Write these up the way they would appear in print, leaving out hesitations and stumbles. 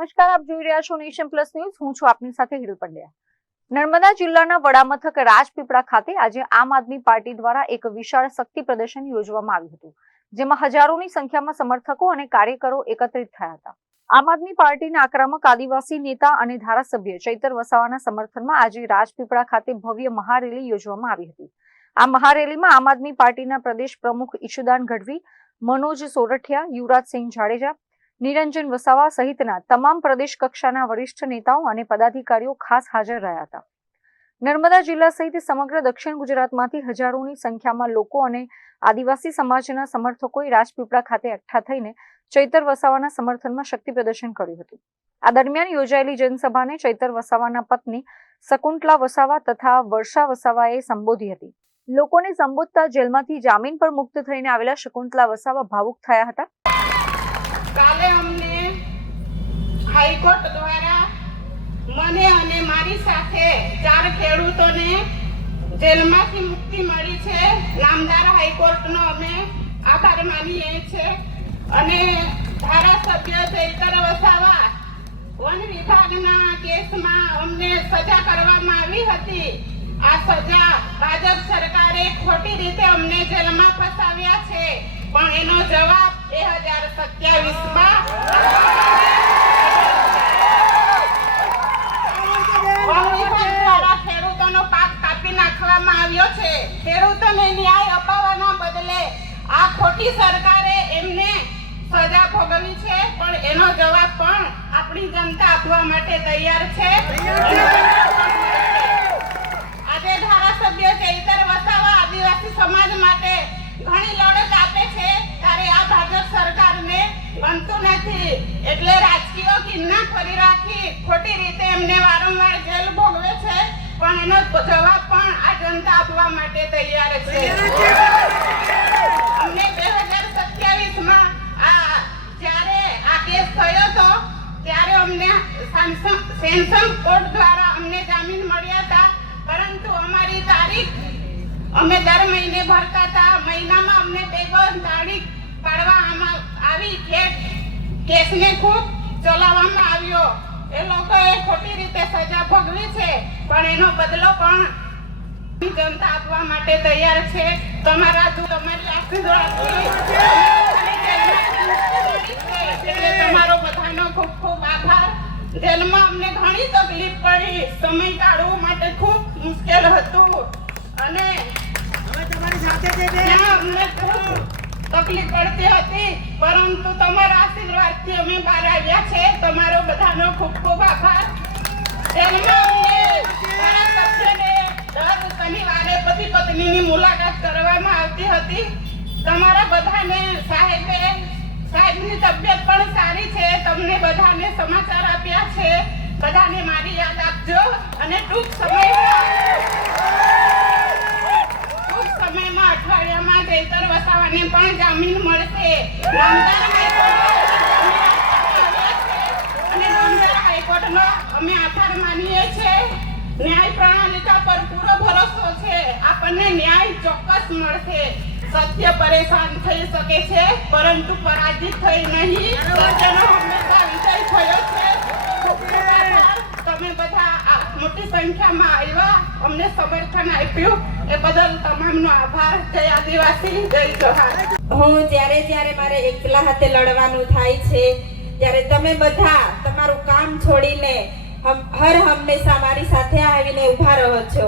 નમસ્કાર, આપ જોઈ રહ્યા છો નેશન પ્લસ ન્યૂઝ। હું છું આપની સાથે હિરલ પંડ્યા। નર્મદા જિલ્લાના વડામથક રાજપીપળા ખાતે આજે આમ આદમી પાર્ટી દ્વારા એક વિશાળ શક્તિ પ્રદર્શન યોજવામાં આવ્યું હતું, જેમાં હજારોની સંખ્યામાં સમર્થકો અને કાર્યકરો એકત્રિત થયા હતા। આમ આદમી પાર્ટીના આક્રમક આદિવાસી નેતા અને ધારાસભ્ય ચૈતર વસાવાના સમર્થનમાં આજે રાજપીપળા ખાતે ભવ્ય મહારેલી યોજવામાં આવી હતી। આ મહારેલીમાં આમ આદમી પાર્ટીના પ્રદેશ પ્રમુખ ઈશુદાન ગઢવી, મનોજ સોરઠિયા, યુવરાજસિંહ જાડેજા, નિરંજન વસાવા સહિતના તમામ પ્રદેશ કક્ષાના વરિષ્ઠ નેતાઓ અને પદાધિકારીઓ ખાસ હાજર રહ્યા હતા। નર્મદા જિલ્લા સહિત સમગ્ર દક્ષિણ ગુજરાતમાંથી હજારોની સંખ્યામાં લોકો અને આદિવાસી સમાજના સમર્થકોએ રાજપીપળા ખાતે એકઠા થઈને ચૈતર વસાવાના સમર્થનમાં શક્તિ પ્રદર્શન કર્યું હતું। આ દરમિયાન યોજાયેલી જનસભાને ચૈતર વસાવાના પત્ની શકુંતલા વસાવા તથા વર્ષા વસાવાએ સંબોધી હતી। લોકોને સંબોધતા જેલમાંથી જામીન પર મુક્ત થઈને આવેલા શકુંતલા વસાવા ભાવુક થયા હતા। કાલે અમને હાઈકોર્ટ દ્વારા મને અને મારી સાથે 4 ખેડૂતોને જેલમાંથી મુક્તિ મળી છે। નામદાર હાઈકોર્ટનો અમે આભાર માનીએ છીએ અને ધારાસભ્ય ચૈતર વસાવા વન વિભાગના કેસમાં અમને સજા કરવામાં આવી હતી। આ સજા ભાજપ સરકારે ખોટી રીતે અમને જેલમાં ફસાવ્યા છે, પણ એનો જવાબ 2027માં ખેડૂતોનો પાક કાપી નાખવામાં આવ્યો છે। ખેડૂતોને ન્યાય અપાવવાના બદલે આ ખોટી સરકારે એમને સજા ભોગવી છે, પણ એનો જવાબ પણ આપણી જનતા આપવા માટે તૈયાર છે। આજે ધારાસભ્ય ચૈતર વસાવા આદિવાસી સમાજ માટે ઘણી લડત આપે છે, ત્યારે આ ભાજપ સરકારને ગમતું નથી, એટલે રાજકીય કિન્ના કરી રાખી ખોટી રીતે એમને વારંવાર જેલ ભોગવે છે, પણ એનો જવાબ પણ આ જનતા આપવા માટે તૈયાર છે। અમને 2027માં જ્યારે આ કેસ થયો હતો ત્યારે અમને સેન્સન કોર્ટ દ્વારા અમને જામીન મળ્યા હતા, પરંતુ અમારી તારીખ અમે દર મહિને ભરતા હતા। મહિનામાં અમને 2 તારીખ પાડવામાં આવી કે કેસને ખૂબ ચલાવવામાં આવ્યો। એ લોકોએ ખોટી રીતે સજા ભોગવી છે, પણ એનો બદલો પણ જનતા આપવા માટે તૈયાર છે। તમારી આશીર્વાદથી તમારો બધાનો ખૂબ ખૂબ આભાર। જેલમાં અમને ઘણી તકલીફ પડી, સમય કાઢવા માટે ખૂબ મુશ્કેલ હતું અને તમારી સાથે અમને ખૂબ તકલીફ પડતી હતી, પરંતુ તમારા આશીર્વાદથી અમે બહાર આવ્યા છે। તમારો બધાનો ખૂબ ખૂબ આભાર। જેલમાં અમને ધારાસભ્યને દર શનિવારે પતિ પત્નીની મુલાકાત કરવામાં આવતી હતી। તમારા બધાને સાહેબની તબિયત પણ સારી છે, તમને બધાને સમાચાર આપ્યા છે। બધાને મારી યાદ આપજો અને ટૂંક સમયમાં અઠવાડિયામાં ચૈતર વસાવાને પણ જામીન મળશે। નામદાર હાઈકોર્ટનો અમે આભાર માનીએ છીએ। ન્યાય પ્રણાલિકા પર પૂરો ભરોસો છે, આપણને ન્યાય ચોક્કસ મળશે। સત્ય પરેશાન થઈ શકે છે, પરંતુ પરાજિત થઈ નહીં, સત્યનો હંમેશા વિજય થયો છે। તમે બધા મોટી સંખ્યામાં આવ્યા, અમને સમર્થન આપ્યું, એ બદલ તમામનો આભાર। જય આદિવાસી, જય જોહાર। હું જ્યારે મારે એકલા હાથે લડવાનું થાય છે, ત્યારે તમે બધા તમારું કામ છોડીને હર હંમેશા મારી સાથે આવીને ઊભા રહો છો,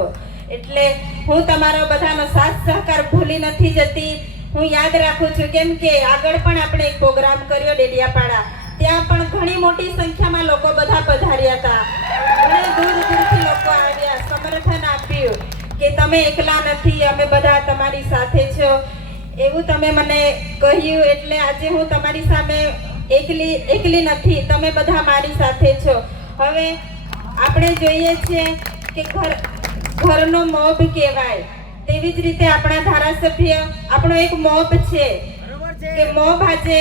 એટલે હું તમારો બધાનો સાથ સહકાર ભૂલી નથી જતી। હું યાદ રાખું છું, કેમ કે આગળ પણ આપણે એક પ્રોગ્રામ કર્યો ડેડિયાપાડા, ત્યાં પણ ઘણી મોટી સંખ્યામાં લોકો બધા પધાર્યા હતા। ઘણી દૂરથી લોકો આવ્યા, સમર્થન આપ્યું કે તમે એકલા નથી, અમે બધા તમારી સાથે છો, એવું તમે મને કહ્યું। એટલે આજે હું તમારી સામે એકલી નથી, તમે બધા મારી સાથે છો। હવે આપણે જોઈએ છીએ કે ઘરનો મોબ કહેવાય, તેવી જ રીતે આપણા ધારાસભ્ય આપણો એક મોબ છે કે મોબ આજે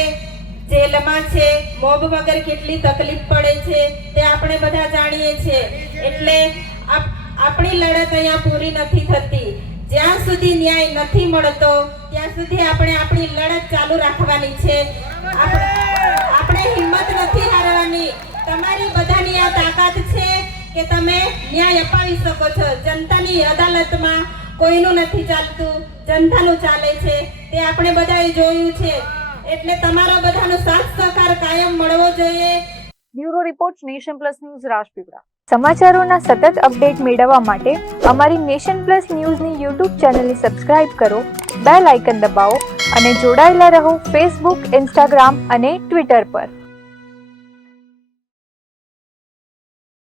જેલમાં છે। મોબ વગર કેટલી તકલીફ પડે છે તે આપણે બધા જાણીએ છીએ, એટલે આપણી લડત અહીંયા પૂરી નથી થતી। જ્યાં સુધી ન્યાય નથી મળતો ત્યાં સુધી આપણે આપણી લડત ચાલુ રાખવાની છે। આપણે હિંમત નથી હારવાની તમારી બધાની આ તાકાત છે કે તમે ન્યાય અપાવી શકો છો. જનતાની અદાલતમાં કોઈનું નથી ચાલતું, જનતાનું ચાલે છે, તે આપણે બધાએ જોયું છે. એટલે તમારો બધાનો સાથ સહકાર કાયમ મળવો જોઈએ. Bureau report nation plus news Rajpipla. સમાચારોના સતત અપડેટ મેળવવા માટે અમારી નેશન પ્લસ ન્યૂઝની યુટ્યુબ ચેનલને સબસ્ક્રાઇબ કરો, બેલ આઇકન દબાવો અને જોડાયેલા રહો ફેસબુક, ઇન્સ્ટાગ્રામ અને ટ્વિટર પર.